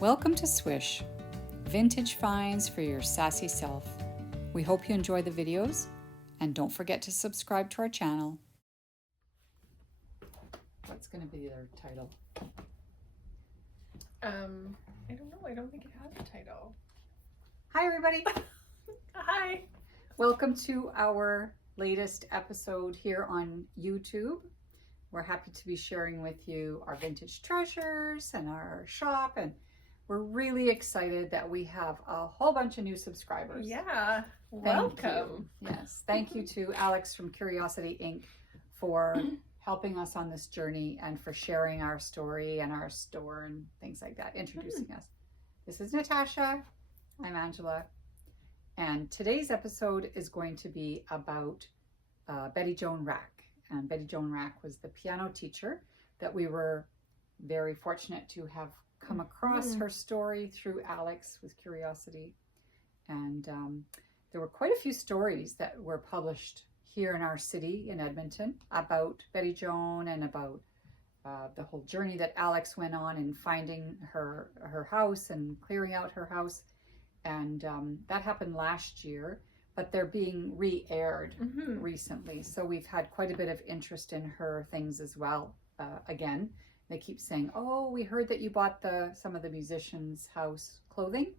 Welcome to Swish, vintage finds for your sassy self. We hope you enjoy the videos, and don't forget to subscribe to our channel. What's going to be their title? I don't know. I don't think it has a title. Hi, everybody. Hi. Welcome to our latest episode here on YouTube. We're happy to be sharing with you our vintage treasures and our shop, and we're really excited that we have a whole bunch of new subscribers. Yeah. Thank Welcome. you. Yes. Thank you to Alex from Curiosity Inc. for helping us on this journey and for sharing our story and our store and things like that, introducing us. This is Natasha. I'm Angela. And today's episode is going to be about Bette Joan Rac. And Bette Joan Rac was the piano teacher that we were very fortunate to have come across her story through Alex with Curiosity. And there were quite a few stories that were published here in our city in Edmonton about Bette Joan and about the whole journey that Alex went on in finding her house and clearing out her house. And that happened last year, but they're being re-aired recently. So we've had quite a bit of interest in her things as well. Again, they keep saying, oh, we heard that you bought some of the musicians' house clothing,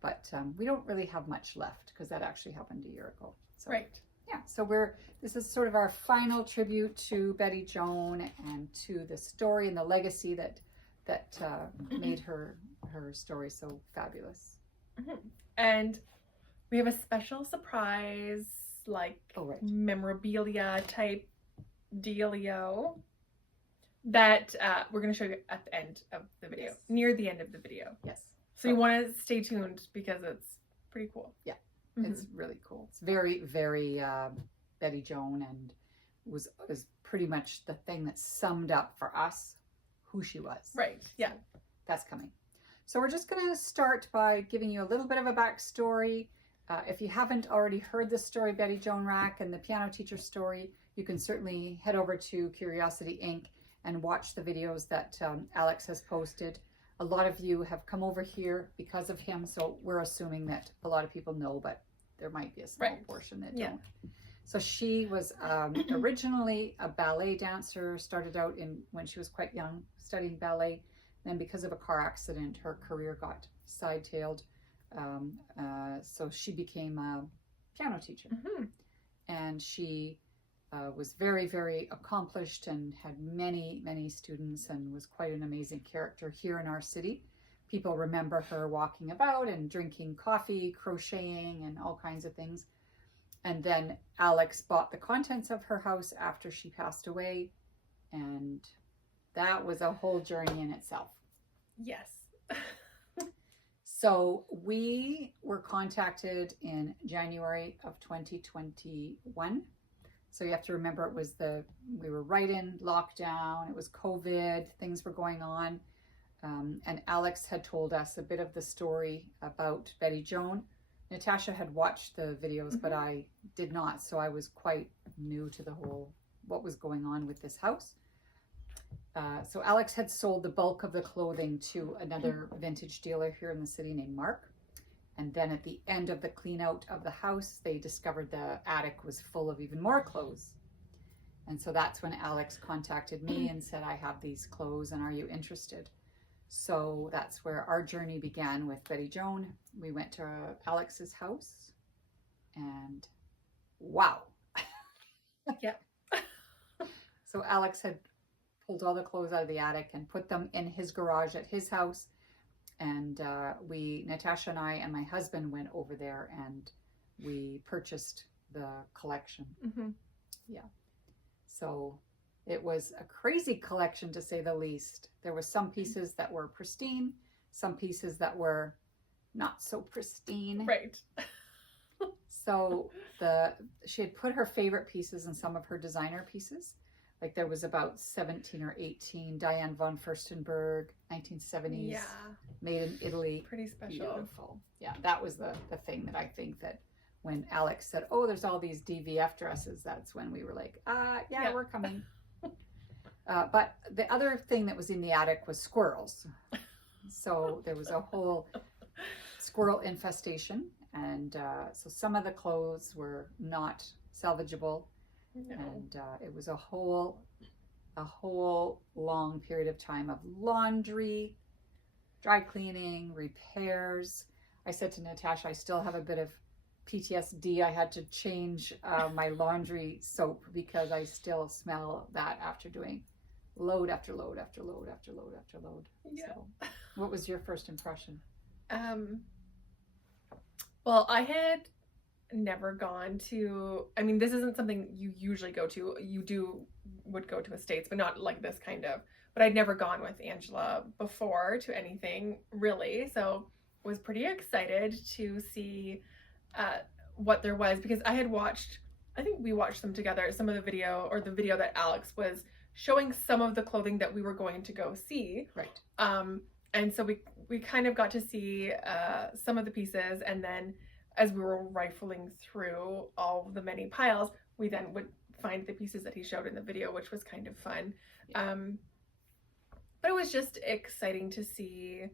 but we don't really have much left because that actually happened a year ago. So, right. Yeah, so this is sort of our final tribute to Bette Joan and to the story and the legacy that made her story so fabulous. And we have a special surprise, like memorabilia type dealio that we're going to show you at the end of the video, near the end of the video. Yes. So you want to stay tuned because it's pretty cool. Yeah, it's really cool. It's very, very Bette Joan, and was pretty much the thing that summed up for us who she was. Right, yeah. So that's coming. So we're just going to start by giving you a little bit of a backstory. If you haven't already heard the story, Bette Joan Rac and the piano teacher story, you can certainly head over to Curiosity Inc. and watch the videos that Alex has posted. A lot of you have come over here because of him, so we're assuming that a lot of people know, but there might be a small portion that don't. So she was originally a ballet dancer, started out when she was quite young, studying ballet. Then because of a car accident, her career got side-tailed. So she became a piano teacher. And she was very, very accomplished and had many, many students and was quite an amazing character here in our city. People remember her walking about and drinking coffee, crocheting, and all kinds of things. And then Alex bought the contents of her house after she passed away. And that was a whole journey in itself. Yes. So we were contacted in January of 2021. So you have to remember we were right in lockdown. It was COVID, things were going on. And Alex had told us a bit of the story about Bette Joan. Natasha had watched the videos, but I did not. So I was quite new to the whole, what was going on with this house. So Alex had sold the bulk of the clothing to another vintage dealer here in the city named Mark. And then at the end of the clean out of the house, they discovered the attic was full of even more clothes. And so that's when Alex contacted me and said, I have these clothes and are you interested? So that's where our journey began with Bette Joan. We went to Alex's house and wow. Yep. So Alex had pulled all the clothes out of the attic and put them in his garage at his house. And Natasha and I and my husband went over there and we purchased the collection. Yeah. So it was a crazy collection to say the least. There were some pieces that were pristine, some pieces that were not so pristine. Right. So she had put her favorite pieces in some of her designer pieces. Like there was about 17 or 18 Diane von Furstenberg, 1970s. Yeah. Made in Italy. Pretty special. Beautiful. Yeah, that was the thing that I think that when Alex said, oh, there's all these DVF dresses, that's when we were like, yeah. We're coming. But the other thing that was in the attic was squirrels. So there was a whole squirrel infestation. And so some of the clothes were not salvageable. No. And it was a whole long period of time of laundry, dry cleaning, repairs. I said to Natasha, I still have a bit of PTSD. I had to change my laundry soap because I still smell that after doing load after load after load after load after load. Yeah. So, what was your first impression? Well, I had never gone to, I mean, this isn't something you usually go to. You would go to estates, but not like this kind of. But I'd never gone with Angela before to anything really. So was pretty excited to see what there was, because I had watched, I think we watched them together, some of the video, or the video that Alex was showing some of the clothing that we were going to go see. Right. And so we kind of got to see some of the pieces, and then as we were rifling through all the many piles, we then would find the pieces that he showed in the video, which was kind of fun. Yeah. But it was just exciting to see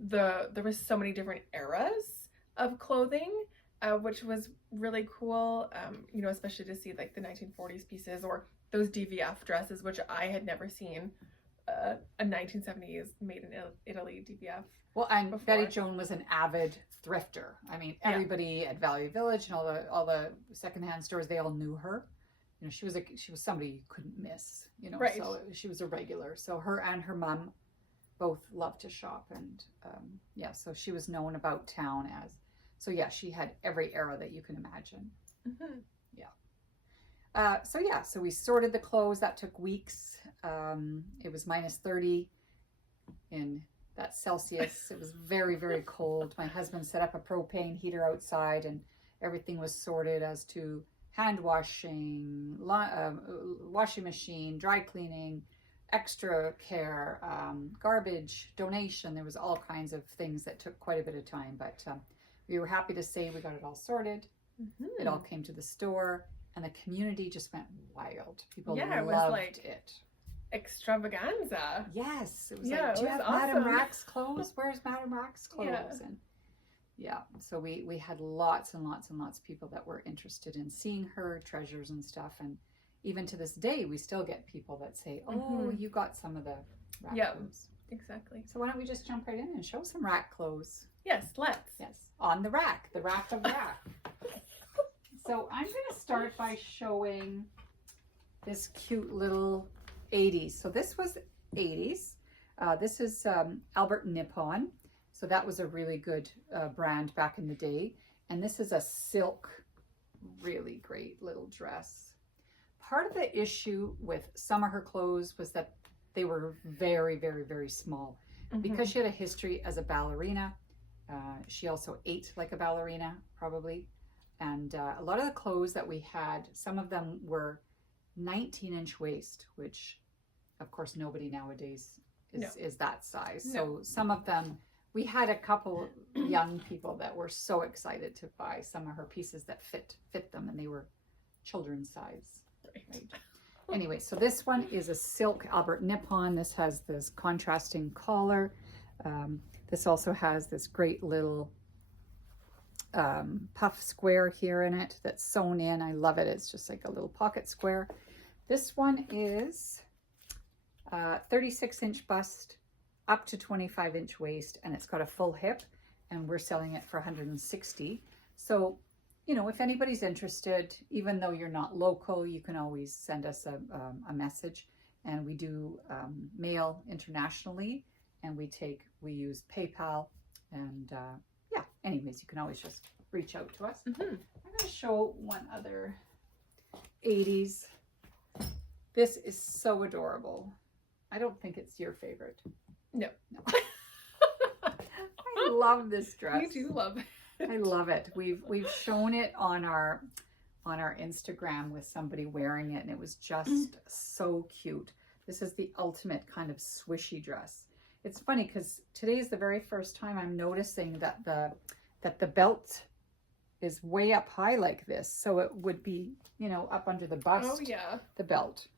there was so many different eras of clothing, which was really cool. You know, especially to see like the 1940s pieces or those DVF dresses, which I had never seen a 1970s made in Italy DVF. Well, and before. Bette Joan was an avid thrifter. I mean, everybody at Value Village and all the secondhand stores, they all knew her. You know, she was somebody you couldn't miss. You know, right. So she was a regular. So her and her mom both loved to shop, and so she was known about town as. So yeah, she had every era that you can imagine. Mm-hmm. Yeah. So we sorted the clothes. That took weeks. It was -30 in that Celsius. It was very, very cold. My husband set up a propane heater outside, and everything was sorted as to hand washing, washing machine, dry cleaning, extra care, garbage, donation. There was all kinds of things that took quite a bit of time, but we were happy to say we got it all sorted. Mm-hmm. It all came to the store, and the community just went wild. People it loved was like it. Extravaganza. Yes, it was Yeah, like, do you it was have Madame awesome. Rac's clothes? Where's Madame Rac's clothes? Yeah. And so we had lots and lots and lots of people that were interested in seeing her treasures and stuff. And even to this day, we still get people that say, oh, you got some of the Rac clothes. Exactly. So why don't we just jump right in and show some Rac clothes? Yes, let's. Yes, on the rack, the rack of Rac. So I'm going to start by showing this cute little 80s. So this was 80s. This is Albert Nippon. So that was a really good brand back in the day. And this is a silk, really great little dress. Part of the issue with some of her clothes was that they were very, very, very small. Mm-hmm. Because she had a history as a ballerina. She also ate like a ballerina, probably. And a lot of the clothes that we had, some of them were 19-inch waist, which, of course, nobody nowadays is that size. No. So some of them, we had a couple young people that were so excited to buy some of her pieces that fit them, and they were children's size. Right. Anyway, so this one is a silk Albert Nippon. This has this contrasting collar. This also has this great little puff square here in it that's sewn in. I love it. It's just like a little pocket square. This one is 36-inch bust up to 25-inch waist, and it's got a full hip, and we're selling it for $160. So, you know, if anybody's interested, even though you're not local, you can always send us a message, and we do mail internationally, and we use PayPal, and anyways, you can always just reach out to us. Mm-hmm. I'm going to show one other 80s. This is so adorable. I don't think it's your favorite. No. I love this dress. You do love it. I love it. We've shown it on our Instagram with somebody wearing it, and it was just so cute. This is the ultimate kind of swishy dress. It's funny because today is the very first time I'm noticing that the belt is way up high like this. So it would be, you know, up under the bust, the belt.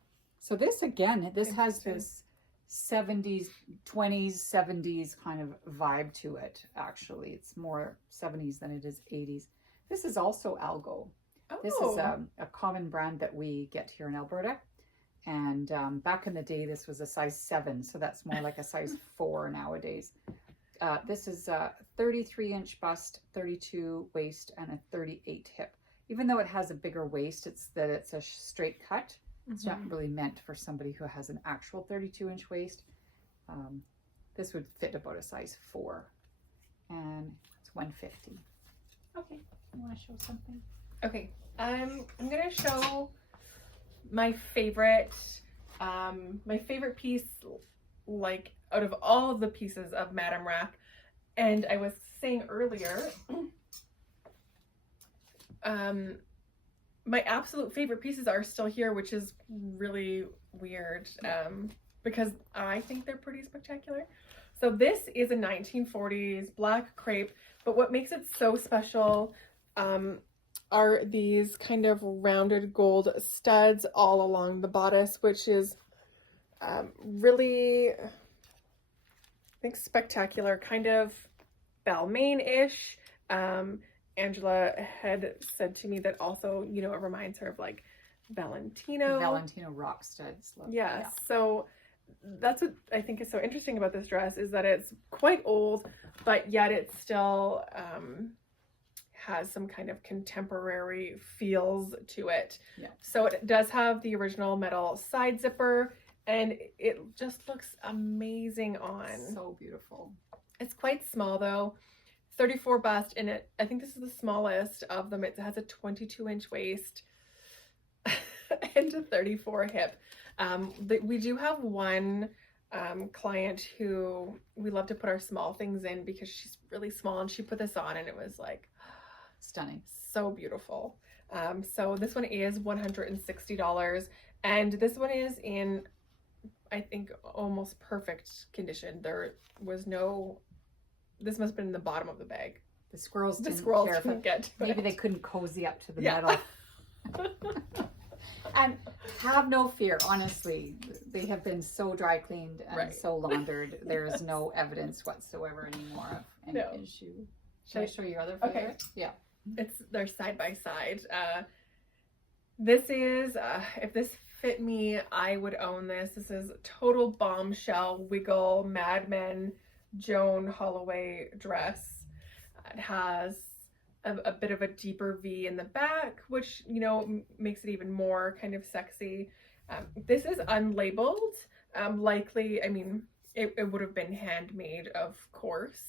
So this, again, this has this 70s, 20s, 70s kind of vibe to it, actually. It's more 70s than it is 80s. This is also Algo. Oh. This is a common brand that we get here in Alberta. And back in the day, this was a size 7, so that's more like a size 4 nowadays. This is a 33-inch bust, 32 waist, and a 38 hip. Even though it has a bigger waist, it's a straight cut. It's not really meant for somebody who has an actual 32-inch waist. This would fit about a size 4, and it's $150. Okay, you want to show something? Okay, I'm gonna show my favorite piece, like out of all of the pieces of Madame Rac. And I was saying earlier, my absolute favorite pieces are still here, which is really weird, because I think they're pretty spectacular. So this is a 1940s black crepe, but what makes it so special are these kind of rounded gold studs all along the bodice, which is really, I think, spectacular, kind of Balmain-ish. Angela had said to me that also, you know, it reminds her of like Valentino. Valentino rock studs. Yeah, so that's what I think is so interesting about this dress, is that it's quite old, but yet it still has some kind of contemporary feels to it. Yeah. So it does have the original metal side zipper, and it just looks amazing on. So beautiful. It's quite small though. 34 bust, and I think this is the smallest of them. It has a 22-inch waist and a 34 hip. We do have one client who we love to put our small things in because she's really small, and she put this on and it was like stunning, so beautiful. So this one is $160, and this one is in, I think, almost perfect condition. There was no, this must have been in the bottom of the bag. The squirrels didn't get to maybe it. They couldn't cozy up to the metal. And have no fear, honestly. They have been so dry cleaned and so laundered. There is no evidence whatsoever anymore of any issue. Should I show you your other favorite? Okay. Yeah. They're side by side. This is, if this fit me, I would own this. This is total bombshell, wiggle, Mad Men, Joan Holloway dress. It has a bit of a deeper V in the back, which, you know, makes it even more kind of sexy. This is unlabeled. Likely, I mean, it would have been handmade, of course,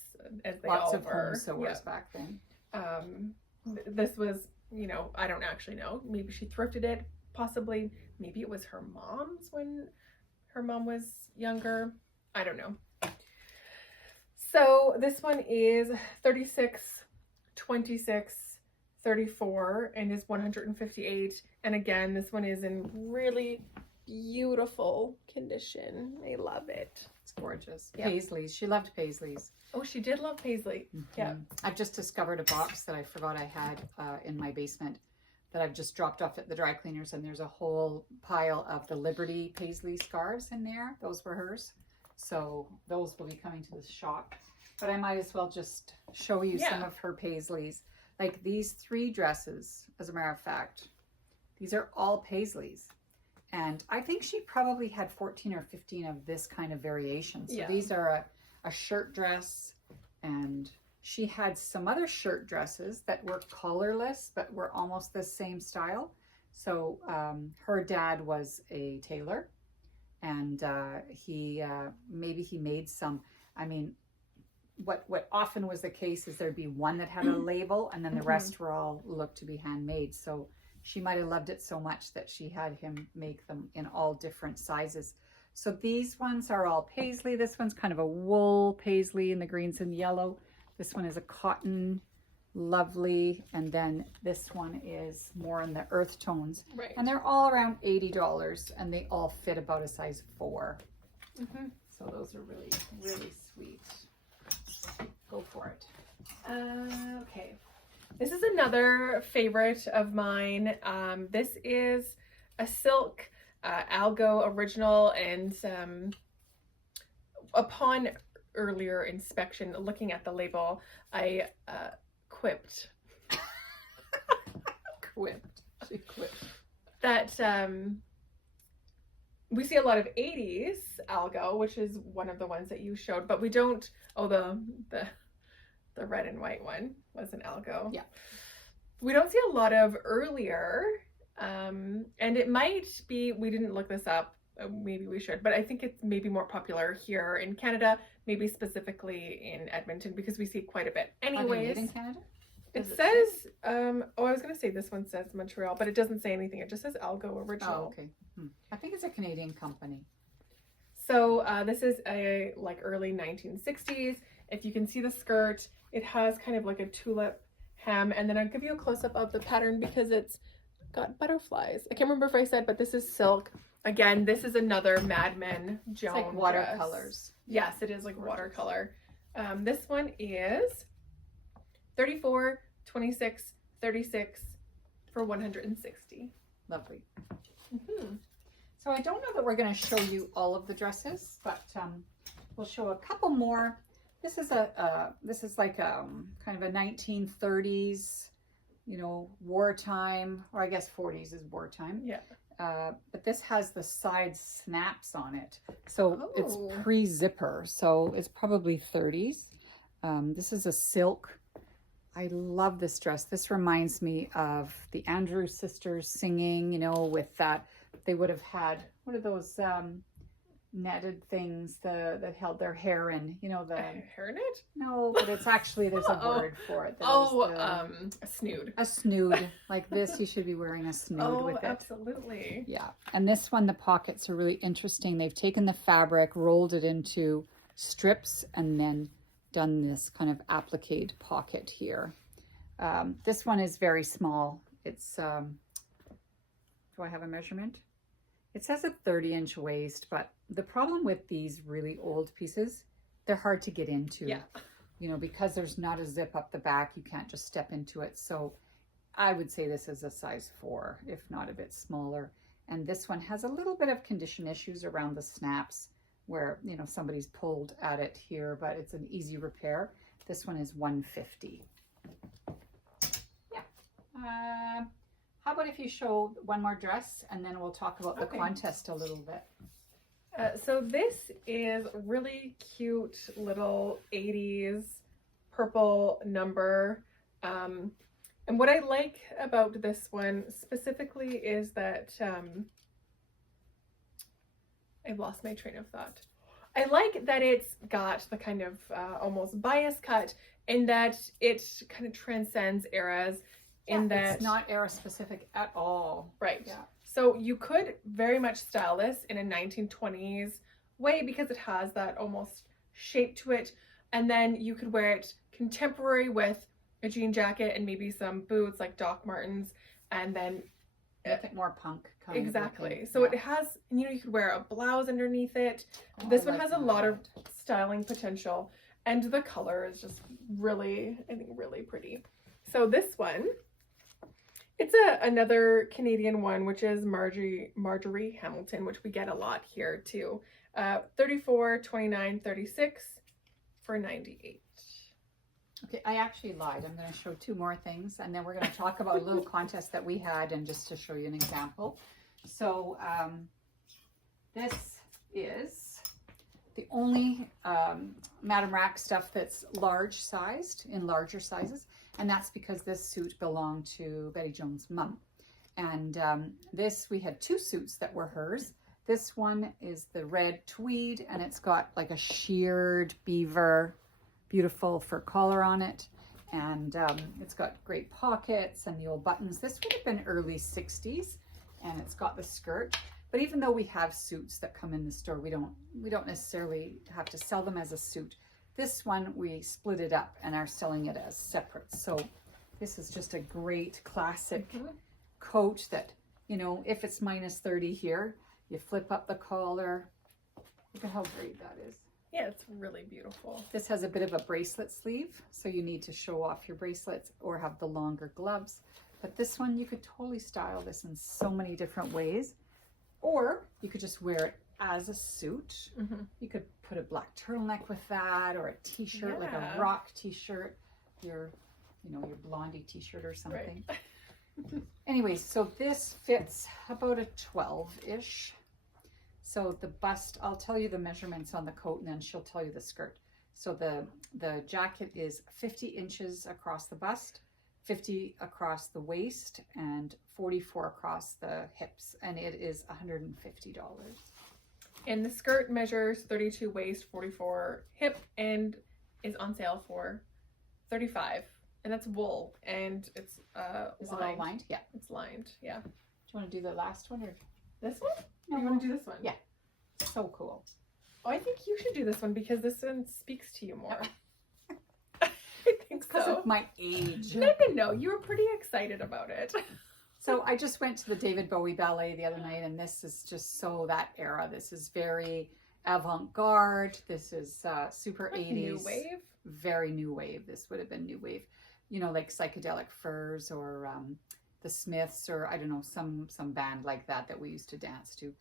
as they Lots all of were. home sewers back then. This was, you know, I don't actually know. Maybe she thrifted it, possibly. Maybe it was her mom's when her mom was younger. I don't know. So this one is 36, 26, 34, and is 158. And again, this one is in really beautiful condition. I love it. It's gorgeous. Yep. Paisleys. She loved Paisleys. Oh, she did love Paisley. Yeah. I've just discovered a box that I forgot I had in my basement that I've just dropped off at the dry cleaners, and there's a whole pile of the Liberty Paisley scarves in there. Those were hers. So those will be coming to the shop. But I might as well just show you some of her Paisleys. Like these 3 dresses, as a matter of fact, these are all Paisleys. And I think she probably had 14 or 15 of this kind of variation. So these are a shirt dress, and she had some other shirt dresses that were collarless but were almost the same style. So her dad was a tailor, and maybe he made some. I mean, what often was the case is there'd be one that had a label, and then the rest were all looked to be handmade. So she might have loved it so much that she had him make them in all different sizes. So these ones are all Paisley. This one's kind of a wool Paisley in the greens and yellow. This one is a cotton, lovely. And then this one is more in the earth tones. Right. And they're all around $80, and they all fit about a size 4. So those are really, really sweet. Go for it. Okay. This is another favorite of mine. This is a silk Algo original, and upon earlier inspection, looking at the label, I quipped. She quipped. That we see a lot of 80s algo, which is one of the ones that you showed, but we don't, the red and white one was an algo. Yeah. We don't see a lot of earlier, and it might be, we didn't look this up, maybe we should, but I think it's maybe more popular here in Canada, maybe specifically in Edmonton, because we see quite a bit. Anyways. Are they made in Canada? It says, I was going to say this one says Montreal, but it doesn't say anything. It just says Algo Original. Oh, okay. I think it's a Canadian company. So this is a like early 1960s. If you can see the skirt, it has kind of like a tulip hem. And then I'll give you a close-up of the pattern because it's got butterflies. I can't remember if I said, but this is silk. Again, this is another Madman Joan It's like watercolors. Yes, it is like watercolor. This one is 34, 26, 36 for 160. Lovely. So I don't know that we're going to show you all of the dresses, but we'll show a couple more. This is like kind of a 1930s, you know, wartime, or I guess 40s is wartime. Yeah. But this has the side snaps on it, so it's pre-zipper, so it's probably 30s. This is a silk. I love this dress. This reminds me of the Andrews sisters singing, you know, with that, they would have had, what are those netted things that held their hair in, you know, the... A hairnet? No, but it's actually, there's a word for it. A snood. A snood. Like this, you should be wearing a snood with it. Oh, absolutely. Yeah. And this one, the pockets are really interesting. They've taken the fabric, rolled it into strips, and then done this kind of applique pocket here. This one is very small. It's, do I have a measurement? It says a 30-inch waist, but the problem with these really old pieces, they're hard to get into. Yeah. You know, because there's not a zip up the back, you can't just step into it. So I would say this is a size 4, if not a bit smaller. And this one has a little bit of condition issues around the snaps, where, you know, somebody's pulled at it here, but it's an easy repair. This one is 150. Yeah. How about if you show one more dress, and then we'll talk about the contest a little bit. So this is really cute little 80s purple number. And what I like about this one specifically is that I've lost my train of thought. I like that it's got the kind of almost bias cut, in that it kind of transcends eras, in that it's not era specific at all. Right. Yeah. So you could very much style this in a 1920s way because it has that almost shape to it, and then you could wear it contemporary with a jean jacket and maybe some boots like Doc Martens, and then make it more punk. Exactly. So it has, you know, you could wear a blouse underneath it. This one has a lot of styling potential, and the color is just really, I think, really pretty. So this one, it's another Canadian one, which is Marjorie Hamilton, which we get a lot here too. 34, 29, 36 for 98. Okay, I actually lied. I'm going to show 2 more things, and then we're going to talk about a little contest that we had, and just to show you an example. So this is the only Madame Rac stuff that's larger sizes, and that's because this suit belonged to Bette Joan's mum. And this, we had 2 suits that were hers. This one is the red tweed, and it's got like a sheared beaver, beautiful fur collar on it, and it's got great pockets and the old buttons. This would have been early 60s, and it's got the skirt. But even though we have suits that come in the store, we don't necessarily have to sell them as a suit. This one, we split it up and are selling it as separate. So this is just a great classic coat that, you know, if it's minus 30 here, you flip up the collar. Look at how great that is. Yeah, it's really beautiful. This has a bit of a bracelet sleeve, so you need to show off your bracelets or have the longer gloves. But this one, you could totally style this in so many different ways. Or you could just wear it as a suit. You could put a black turtleneck with that, or a t-shirt, like a Yeah. rock t-shirt, your blondie t-shirt or something. Right. Anyways, so this fits about a 12-ish. So the bust, I'll tell you the measurements on the coat, and then she'll tell you the skirt. So the jacket is 50 inches across the bust, 50 across the waist, and 44 across the hips, and it is $150. And the skirt measures 32 waist, 44 hip, and is on sale for $35. And that's wool, and it's Is it all lined? Yeah. It's lined, yeah. Do you want to do the last one or This one? No, Or you want to do this one? Yeah. So cool. Oh, I think you should do this one because this one speaks to you more. I think Because so. of my age. No. You were pretty excited about it. So I just went to the David Bowie ballet the other night, and this is just so that era. This is very avant-garde. This is super 80s. New wave? Very new wave. This would have been new wave. You know, like Psychedelic Furs or the Smiths, or I don't know, some band like that we used to dance to.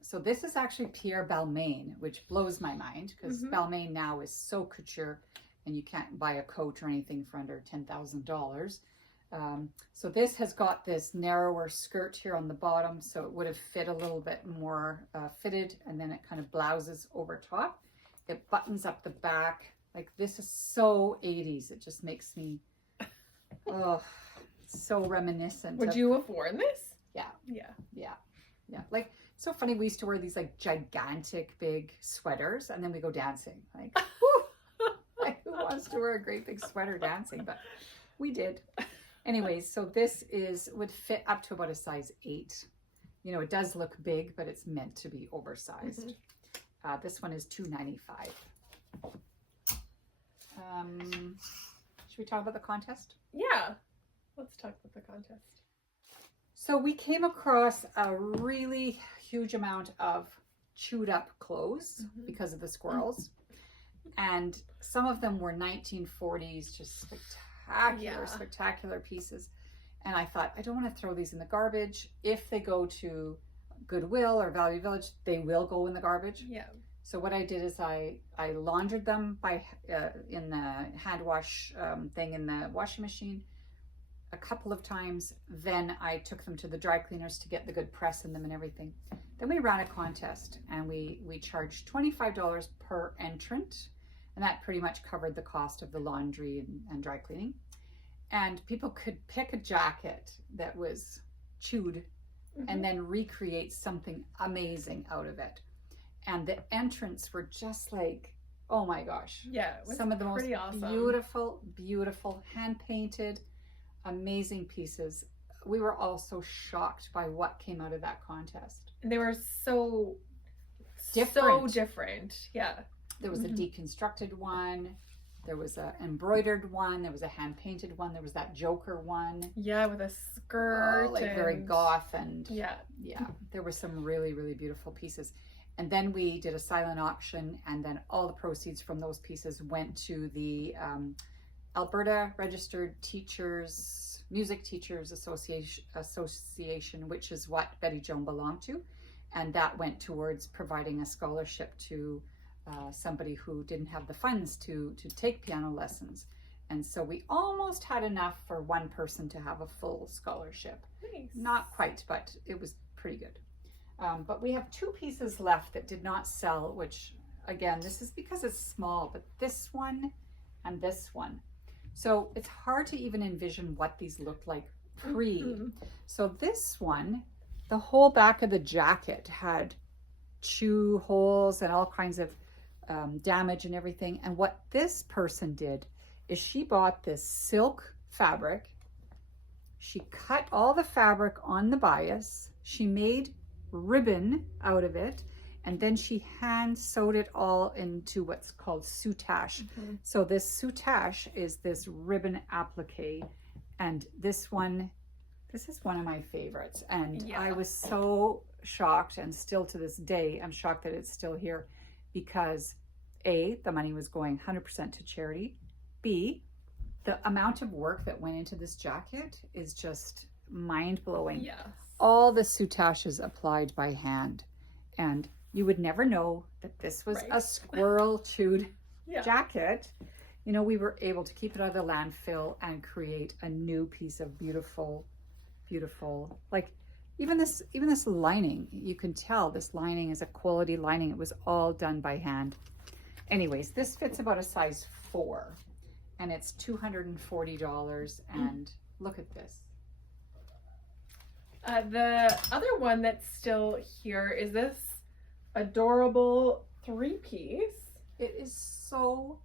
So this is actually Pierre Balmain, which blows my mind because Balmain now is so couture, and you can't buy a coat or anything for under $10,000. So this has got this narrower skirt here on the bottom, so it would have fit a little bit more fitted, and then it kind of blouses over top. It buttons up the back. Like, this is so 80s. It just makes me, so reminiscent. Would you have worn this? Yeah. Yeah. Like, so funny. We used to wear these like gigantic big sweaters, and then we go dancing. Like, whew, like, who wants to wear a great big sweater dancing? But we did. Anyways, so this would fit up to about a size 8. You know, it does look big, but it's meant to be oversized. This one is $2.95. Should we talk about the contest? Yeah. Let's talk about the contest. So we came across a really huge amount of chewed up clothes because of the squirrels. And some of them were 1940s, just spectacular pieces. And I thought, I don't want to throw these in the garbage. If they go to Goodwill or Value Village, they will go in the garbage. Yeah. So what I did is I laundered them in the hand wash thing in the washing machine a couple of times. Then I took them to the dry cleaners to get the good press in them and everything. Then we ran a contest, and we charged $25 per entrant, and that pretty much covered the cost of the laundry and dry cleaning. And people could pick a jacket that was chewed and then recreate something amazing out of it. And the entrants were just like, oh my gosh. Yeah, it was some of the most awesome. beautiful, hand-painted, amazing pieces. We were all so shocked by what came out of that contest. And they were so different. Yeah. There was a deconstructed one. There was an embroidered one. There was a hand-painted one. There was that Joker one. Yeah, with a skirt. Very goth. And yeah. There were some really, really beautiful pieces. And then we did a silent auction, and then all the proceeds from those pieces went to the Alberta Registered Music Teachers Association, which is what Bette Joan belonged to. And that went towards providing a scholarship to somebody who didn't have the funds to take piano lessons. And so we almost had enough for one person to have a full scholarship. Nice. Not quite, but it was pretty good. But we have 2 pieces left that did not sell, which, again, this is because it's small, but this one and this one. So it's hard to even envision what these looked like pre. So this one, the whole back of the jacket had chew holes and all kinds of damage and everything. And what this person did is she bought this silk fabric. She cut all the fabric on the bias. She made ribbon out of it, and then she hand sewed it all into what's called soutache. So this soutache is this ribbon applique, and this is one of my favorites. And I was so shocked, and still to this day I'm shocked that it's still here, because A, the money was going 100% to charity. B, the amount of work that went into this jacket is just mind-blowing. Yes. All the soutache is applied by hand, and you would never know that this was a squirrel chewed jacket. You know, we were able to keep it out of the landfill and create a new piece of beautiful, like even this lining, you can tell this lining is a quality lining. It was all done by hand. Anyways, this fits about a size 4 and it's $240. And look at this. The other one that's still here is this adorable 3-piece. It is so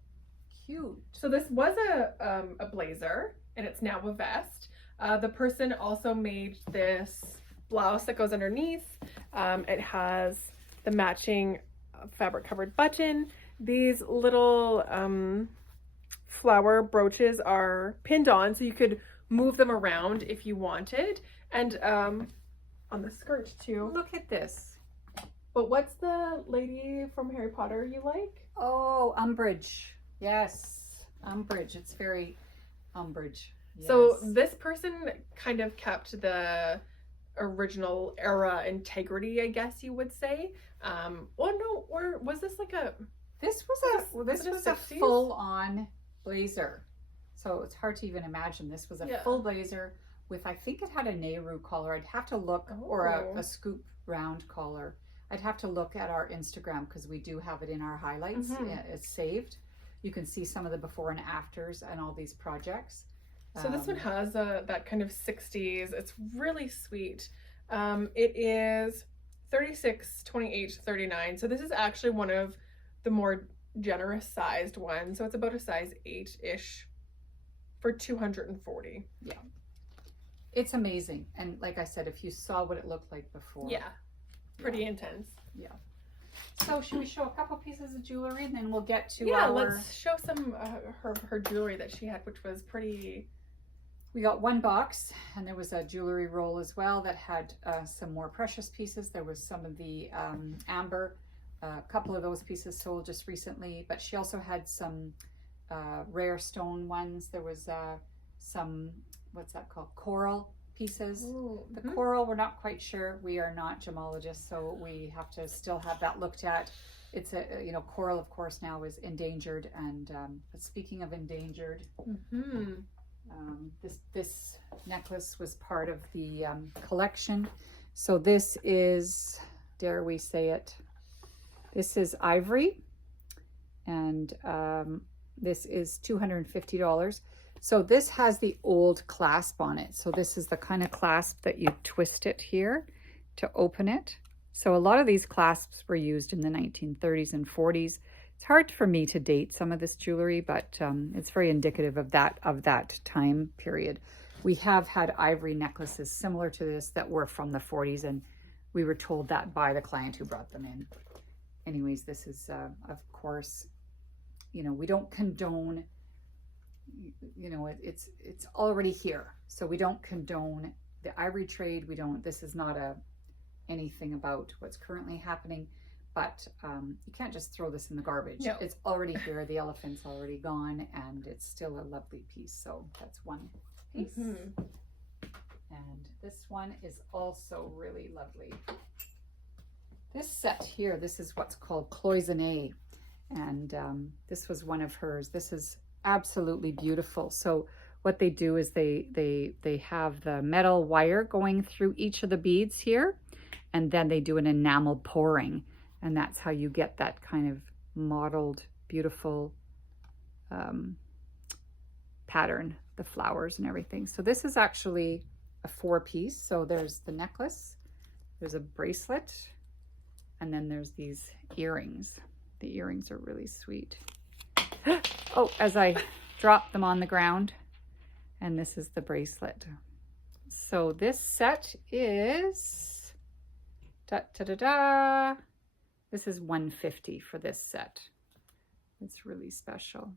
cute. So this was a blazer and it's now a vest. The person also made this blouse that goes underneath. It has the matching fabric covered button. These little flower brooches are pinned on so you could move them around if you wanted. And on the skirt too. Look at this. But what's the lady from Harry Potter you like? Oh, Umbridge. Yes, Umbridge. It's very Umbridge. Yes. So this person kind of kept the original era integrity, I guess you would say. Well, no, or was this like a... This was a full-on blazer. So it's hard to even imagine. This was a full blazer with, I think it had a Nehru collar. I'd have to look, or a scoop round collar. I'd have to look at our Instagram because we do have it in our highlights. It's saved. You can see some of the before and afters and all these projects. So this one has that kind of 60s. It's really sweet. It is 36, 28, 39. So this is actually one of the more generous sized ones. So it's about a size 8-ish for $240. Yeah. It's amazing. And like I said, if you saw what it looked like before. Yeah. Pretty intense. Yeah. So should we show a couple pieces of jewelry and then we'll get to let's show some her jewelry that she had, which was pretty... We got one box and there was a jewelry roll as well that had some more precious pieces. There was some of the amber, a couple of those pieces sold just recently, but she also had some rare stone ones. There was some, what's that called? Coral pieces. Ooh, the coral, we're not quite sure. We are not gemologists, so we have to still have that looked at. It's a, coral of course now is endangered, and but speaking of endangered, this necklace was part of the collection. So this is, dare we say it, this is ivory, and this is $250. So this has the old clasp on it. So this is the kind of clasp that you twist it here to open it. So a lot of these clasps were used in the 1930s and 40s. It's hard for me to date some of this jewelry, but it's very indicative of that time period. We have had ivory necklaces similar to this that were from the 40s, and we were told that by the client who brought them in. Anyways, this is, of course, we don't condone, it's already here. So we don't condone the ivory trade. This is not anything about what's currently happening. But you can't just throw this in the garbage. No. It's already here. The elephant's already gone, and it's still a lovely piece. So that's one piece. And this one is also really lovely. This set here, this is what's called cloisonné. And this was one of hers. This is absolutely beautiful. So what they do is they have the metal wire going through each of the beads here, and then they do an enamel pouring. And that's how you get that kind of mottled, beautiful pattern, the flowers and everything. So this is actually a 4-piece. So there's the necklace, there's a bracelet, and then there's these earrings. The earrings are really sweet. Oh, as I drop them on the ground. And this is the bracelet. So this set is, this is $150 for this set. It's really special.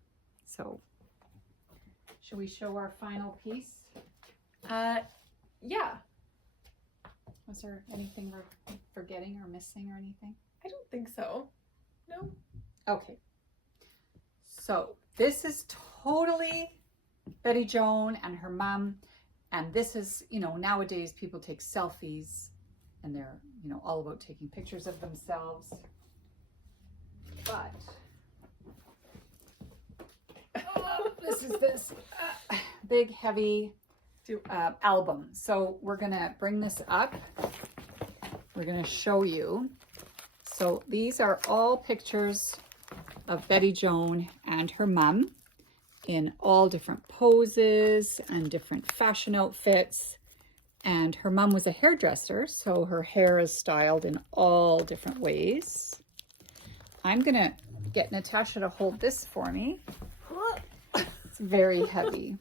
So, should we show our final piece? Yeah. Was there anything we're forgetting or missing or anything? I don't think so. No. Okay. So, this is totally Bette Joan and her mom. And this is, nowadays people take selfies and they're, you know, all about taking pictures of themselves. But this is this big, heavy album. So we're gonna bring this up. We're gonna show you. So these are all pictures of Bette Joan and her mom in all different poses and different fashion outfits. And her mom was a hairdresser, so her hair is styled in all different ways. I'm gonna get Natasha to hold this for me. It's very heavy.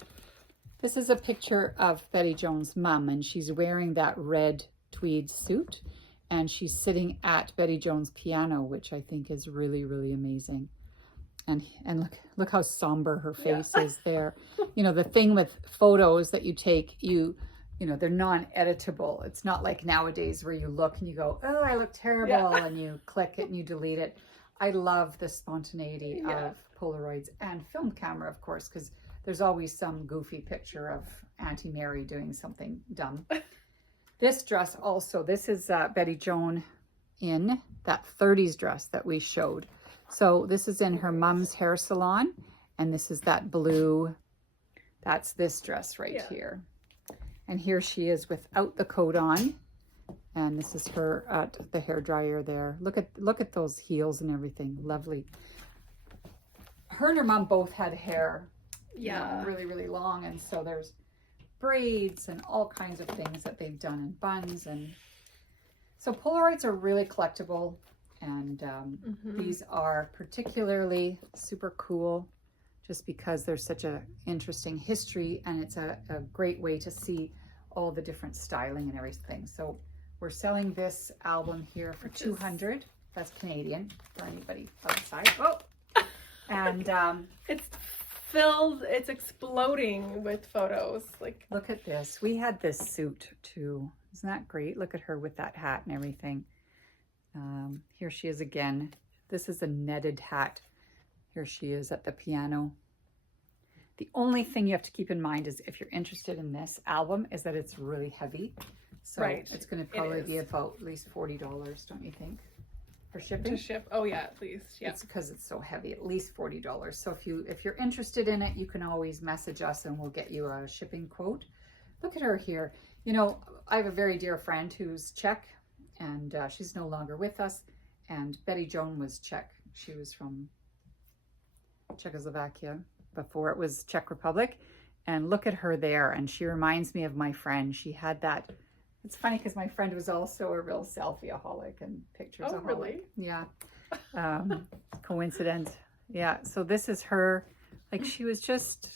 This is a picture of Bette Joan's mom, and she's wearing that red tweed suit, and she's sitting at Bette Joan's piano, which I think is really, really amazing. And look how somber her face is there. You know, the thing with photos that you take, you know, they're non-editable. It's not like nowadays where you look and you go, oh, I look terrible, and you click it and you delete it. I love the spontaneity of Polaroids and film camera, of course, because there's always some goofy picture of Auntie Mary doing something dumb. This dress also, this is Bette Joan in that 30s dress that we showed. So this is in her mom's hair salon, and this is that blue, that's this dress right here. And here she is without the coat on, and this is her at the hairdryer there. Look at those heels and everything, lovely. Her and her mom both had hair, you know, really, really long, and so there's braids and all kinds of things that they've done in buns. And so Polaroids are really collectible, and these are particularly super cool just because there's such a interesting history, and it's a great way to see all the different styling and everything. So we're selling this album here for $200. That's Canadian for anybody outside. Oh, and it's filled, it's exploding with photos. Like, look at this. We had this suit too. Isn't that great? Look at her with that hat and everything. Here she is again. This is a netted hat. Here she is at the piano. The only thing you have to keep in mind is if you're interested in this album is that it's really heavy. So it's going to probably be about at least $40, don't you think? For shipping? To ship, oh yeah, at least, yeah. It's because it's so heavy, at least $40. So if you're interested in it, you can always message us and we'll get you a shipping quote. Look at her here. You know, I have a very dear friend who's Czech, and she's no longer with us. And Bette Joan was Czech. She was from Czechoslovakia before it was Czech Republic. And look at her there. And she reminds me of my friend. She had that. It's funny because my friend was also a real selfie-aholic and pictures-aholic. Oh, really? Yeah. Coincidence. Yeah. So this is her. Like, she was just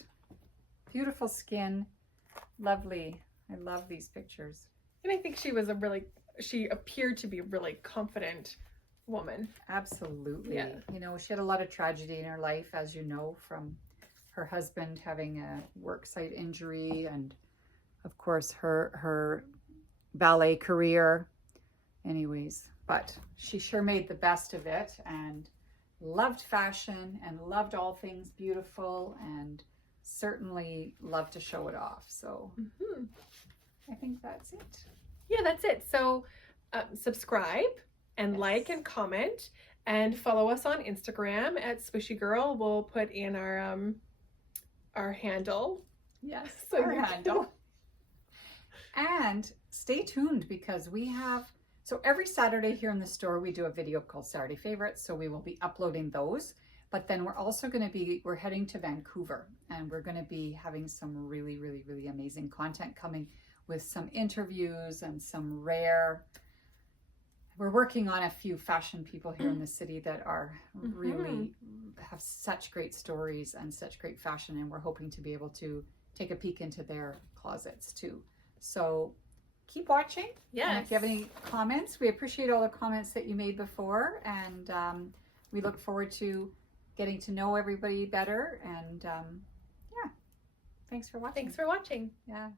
beautiful skin. Lovely. I love these pictures. And I think she appeared to be a really confident woman. Absolutely. Yeah. You know, she had a lot of tragedy in her life, as you know, from her husband having a worksite injury, and of course her ballet career. Anyways, but she sure made the best of it and loved fashion and loved all things beautiful and certainly loved to show it off. So I think that's it. Yeah, that's it. So subscribe and like and comment and follow us on Instagram at Swishy Girl. We'll put in our handle. Yes, so our handle. And stay tuned because we have, so every Saturday here in the store, we do a video called Saturday Favorites. So we will be uploading those. But then we're also going to we're heading to Vancouver, and we're going to be having some really, really, really amazing content coming with some interviews and some we're working on a few fashion people here in the city that are really have such great stories and such great fashion, and we're hoping to be able to take a peek into their closets too. So keep watching. Yes. And if you have any comments, we appreciate all the comments that you made before, and we look forward to getting to know everybody better. And yeah, thanks for watching. Thanks for watching. Yeah.